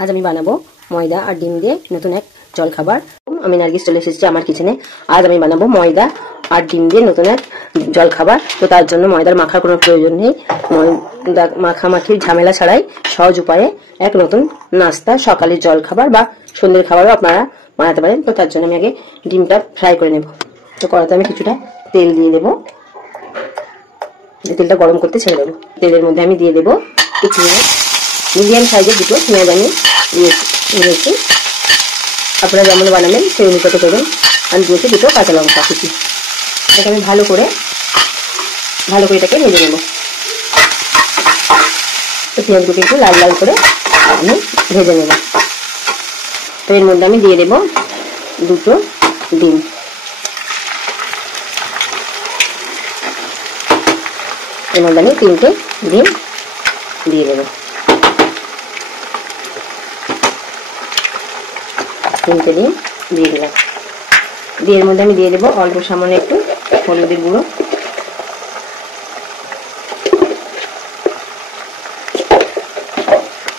আজ আমি বানাবো ময়দা আর ডিম দিয়ে নতুন এক জলখাবার। আমি নার্গিস চলে এসেছি আমার কিচেনে। আজ আমি বানাবো ময়দা আর ডিম দিয়ে নতুন এক জলখাবার। তো তার জন্য ময়দার মাখার কোনো প্রয়োজন নেই। ময়দা মাখামাখির ঝামেলা ছাড়াই সহজ উপায়ে এক নতুন নাস্তা, সকালের জলখাবার বা সন্ধ্যের খাবারও আপনারা বানাতে পারেন। তো তার জন্য আমি আগে ডিমটা ফ্রাই করে নেব। তো কড়াতে আমি কিছুটা তেল দিয়ে দেবো। তেলটা গরম করতে ছেড়ে দেবো। তেলের মধ্যে আমি দিয়ে দেবো কিছু মিডিয়াম সাইজের দুটো পেঁয়াজ আমি নিয়েছি। আপনারা যেমন বানাবেন সেই অনুপাতে করবেন। আমি দিয়েছি দুটো কাঁচা লঙ্কা কুচি। এটাকে আমি ভালো করে এটাকে ভেজে নেব। তো পেঁয়াজগুলো একটু লাল লাল করে আমি ভেজে নেব। তো এর মধ্যে আমি দিয়ে দেব দুটো ডিম। এর মধ্যে আমি 3টে ডিম দিয়ে দেবো। 3টে ডিম দিয়ে দিলাম। এর মধ্যে আমি দিয়ে দেবো অল্প সামান্য একটু হলুদের গুঁড়ো,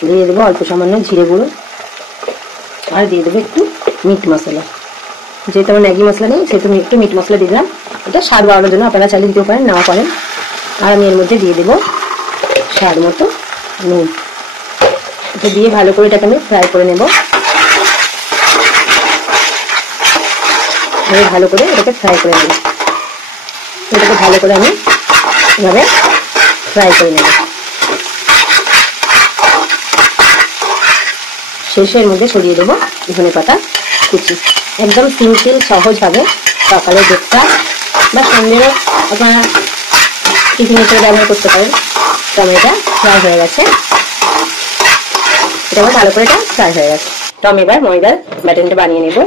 দিয়ে দেবো অল্প সামান্য জিরে গুঁড়ো, আর দিয়ে দেবো একটু মিট মশলা। যেহেতু আমার ম্যাগি মশলা নেই সেহেতু একটু মিট মশলা দিলাম। এটা স্বাদ বাড়ানোর জন্য, আপনারা চালিয়ে দিতেও পারেন, নাও পারেন। আর আমি এর মধ্যে দিয়ে দেবো স্বাদ মতো নুন। এটা দিয়ে ভালো করে এটাকে আমি ফ্রাই করে নেব। ভালো করে এটাকে ফ্রাই করে নেব। এটাকে ভালো করে আমি এভাবে ফ্রাই করে নেব। শেষের মধ্যে ছড়িয়ে দেবো ধনেপাতা কুচি। একদম সিম্পল সহজভাবে সকালে ব্রেকফাস্ট বা সন্ধ্যেও আপনারা টিফিন হিসেবে ব্যবহার করতে পারেন। তো আমি এটা ফ্রাই হয়ে গেছে। এটা আমার ভালো করে এটা ফ্রাই হয়ে গেছে। তো আমি এবার ময়দার ব্যাটারটা বানিয়ে নেব।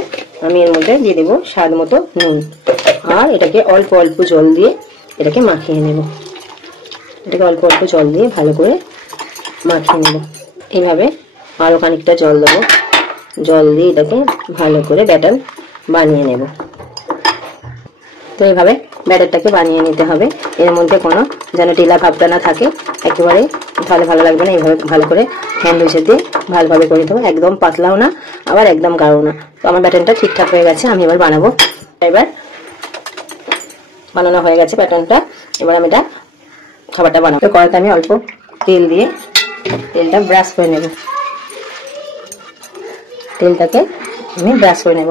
আমি এর মধ্যে দিয়ে দেবো স্বাদ মতো নুন, আর এটাকে অল্প অল্প জল দিয়ে এটাকে মাখিয়ে নেব। এটাকে অল্প অল্প জল দিয়ে ভালো করে মাখিয়ে নেব। এইভাবে আরও খানিকটা জল দেবো। জল দিয়ে এটাকে ভালো করে ব্যাটার বানিয়ে নেব। তো এইভাবে ব্যাটারটাকে বানিয়ে নিতে হবে। এর মধ্যে কোনো যেন ঢিলা ভাবটা না থাকে, একেবারে তাহলে ভালো লাগবে না। এইভাবে ভালো করে হ্যান্ড উইচে দিয়ে ভালোভাবে করে দেবো। একদম পাতলাও না আবার একদম গাঢ়ও না। তো আমার ব্যাটারটা ঠিকঠাক হয়ে গেছে। আমি এবার বানাবো। এবার বানানো হয়ে গেছে ব্যাটারটা। এবার আমি এটা খাবারটা বানাবো। তো কড়াইতে আমি অল্প তেল দিয়ে তেলটা ব্রাশ করে নেব। তেলটাকে আমি ব্রাশ করে নেব।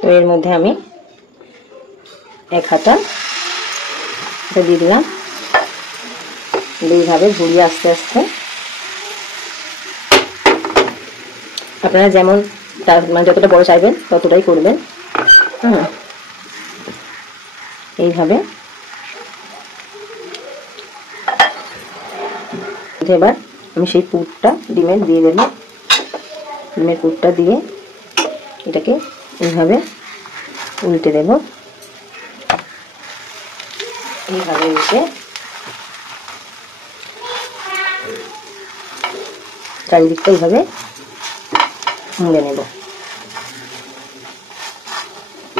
তো এর মধ্যে আমি 1 হাতা দিয়ে দিলাম। দুইভাবে ঘুরিয়ে আস্তে আস্তে আপনারা যেমন মানে যতটা বড় চাইবেন ততটাই করবেন। হ্যাঁ, এইভাবে এবার আমি সেই পুরটা ডিমের দিয়ে দেবো। ডিমের পুরটা দিয়ে এটাকে এইভাবে উল্টে দেব। এইভাবে উল্টে চারিদিকটা এইভাবে মুড়ে নেব।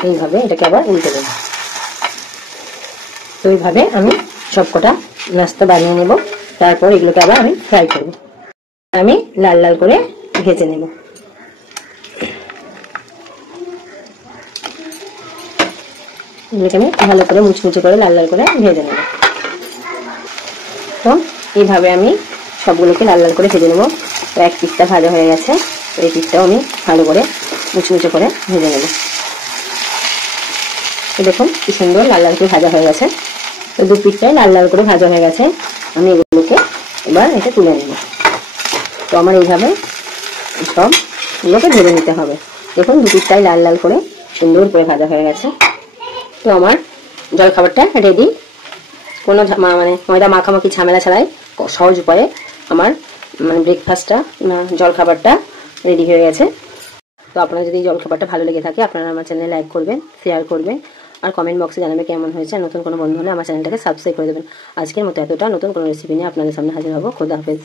এইভাবে এটাকে আবার উল্টে দেব। তো এইভাবে আমি সবকটা নাস্তা বানিয়ে নেব। তারপর এগুলোকে আবার আমি ফ্রাই করব। আমি লাল লাল করে ভেজে নেব। এগুলোকে আমি ভালো করে মুচমুচে করে লাল লাল করে ভেজে নেব। তো এইভাবে আমি সবগুলোকে লাল লাল করে ভেজে নেব। তো এক পিসটা ভাজা হয়ে গেছে। তো এই পিসটাও আমি ভালো করে মুচমুচে করে ভেজে নেব। তো দেখুন কি সুন্দর লাল লাল করে ভাজা হয়ে গেছে। তো 2 পিসটাই লাল লাল করে ভাজা হয়ে গেছে। আমি এগুলোকে এবার এটা তুলে নেব। তো আমার এইভাবে সবগুলোকে ভেজে নিতে হবে। দেখুন 2 পিসটাই লাল লাল করে সুন্দর করে ভাজা হয়ে গেছে। তো আমার জলখাবারটা রেডি। কোনো মানে ময়দা মাখামাখি ঝামেলা ছাড়াই সহজ উপায়ে আমার ব্রেকফাস্টটা জলখাবারটা রেডি হয়ে গেছে। তো আপনারা যদি এই জলখাবারটা ভালো লেগে থাকে আপনারা আমার চ্যানেলে লাইক করবেন, শেয়ার করবেন, আর কমেন্ট বক্সে জানাবে কেমন হয়েছে। আর নতুন কোনো বন্ধু হলে আমার চ্যানেলটাকে সাবস্ক্রাইব করে দেবেন। আজকের মতো এতটা। নতুন কোনো রেসিপি নিয়ে আপনাদের সামনে হাজির হব। খোদা হাফেজ।